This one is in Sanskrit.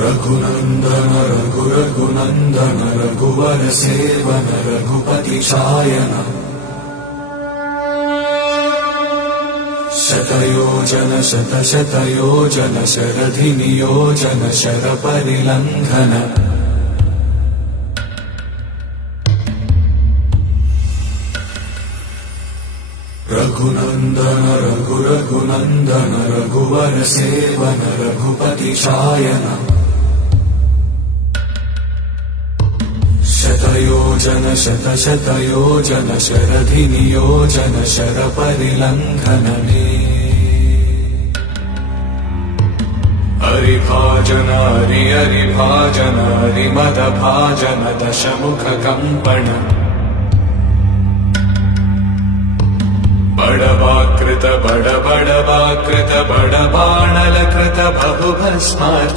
रघुनन्दन रघुनन्दन रघुवर सेवन रघुपति चायन शतयोजन शतशतयोजन शरधि नियोजन शरपरिलङ्घन रघुनन्दन रघुनन्दन रघुवर सेवन रघुपति चायन शतयोजन शतशतयोजन शरधि नियोजन शरपरिलङ्घनने हरिभाजन हरिभाजन हरिमदभाजन दशमुख कम्पण बड़वाकृत बड़वाकृत बड़बाणलकृत बहुभस्मार्चन